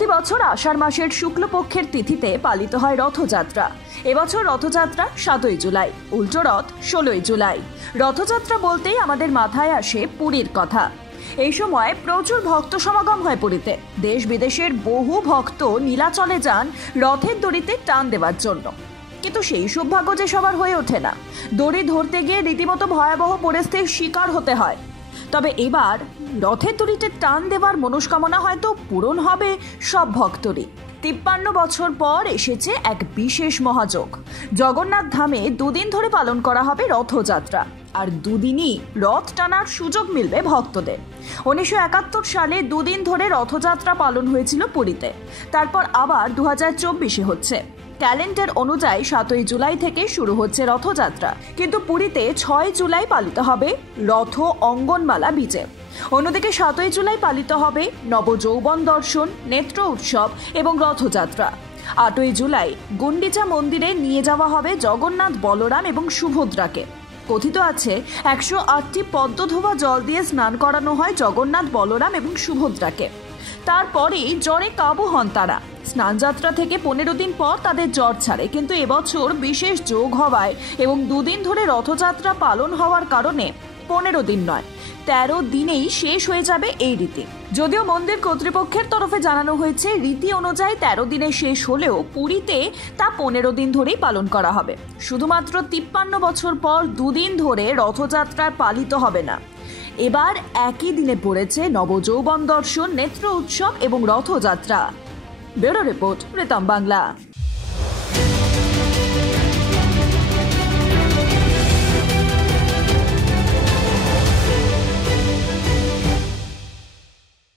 প্রতি বছর আষাঢ় মাসের শুক্লপক্ষের তিথিতে পালিত হয় রথযাত্রা। এবছর রথযাত্রা 7ই জুলাই, উল্টো রথ 16ই জুলাই। রথযাত্রা বলতেই আমাদের মাথায় আসে পুরীর কথা। এই সময় প্রচুর ভক্ত সমাগম হয় পুরীতে। দেশ বিদেশের বহু ভক্ত নীলাচলে যান রথের দড়িতে টান দেওয়ার জন্য, কিন্তু সেই সৌভাগ্য যে সবার হয়ে ওঠে না। দড়ি ধরতে গিয়ে রীতিমতো ভয়াবহ পরিস্থিতির শিকার হতে হয়। তবে এবার রথের দড়িতে টান দেওয়ার মনস্কামনা হয়তো পূরণ হবে সব ভক্তরই। 53 বছর পর এসেছে এক বিশেষ মহাযোগ। জগন্নাথ ধামে দুদিন ধরে পালন করা হবে রথযাত্রা, আর দুদিনই রথ টানার সুযোগ মিলবে ভক্তদের। 1971 সালে দুদিন ধরে রথযাত্রা পালন হয়েছিল পুরীতে, তারপর আবার 2024-এ হচ্ছে। ক্যালেন্ডার অনুযায়ী 7ই জুলাই থেকে শুরু হচ্ছে রথযাত্রা, কিন্তু পুরীতে 6 জুলাই পালিত হবে রথ অঙ্গনমালা বিজে। অন্যদিকে 7ই জুলাই পালিত হবে নবযৌবন দর্শন, নেত্র উৎসব এবং রথযাত্রা। 8ই জুলাই গুন্ডিচা মন্দিরে নিয়ে যাওয়া হবে জগন্নাথ, বলরাম এবং সুভদ্রাকে। কথিত আছে 108টি পদ্ম ধোয়া জল দিয়ে স্নান করানো হয় জগন্নাথ, বলরাম এবং সুভদ্রাকে। তারপরেই জ্বরে কাবু হন তারা। স্নানযাত্রা থেকে 15 দিন পর তাদের জ্বর ছাড়ে, কিন্তু এবছর বিশেষ যোগ হওয়ায় এবং দুদিন ধরে রথযাত্রা পালন হওয়ার কারণে 15 দিন নয়, 13 দিনেই শেষ হয়ে যাবে এই রীতি। যদিও মন্দির কর্তৃপক্ষের তরফে জানানো হয়েছে রীতি অনুযায়ী 13 দিনে শেষ হলেও পুরীতে তা 15 দিন ধরেই পালন করা হবে। শুধুমাত্র 53 বছর পর দুদিন ধরে রথযাত্রায় পালিত হবে না। এবার একই দিনে পড়েছে নবযৌবন দর্শন, নেত্র উৎসব এবং রথযাত্রা। Bureau report, Ritam Bangla.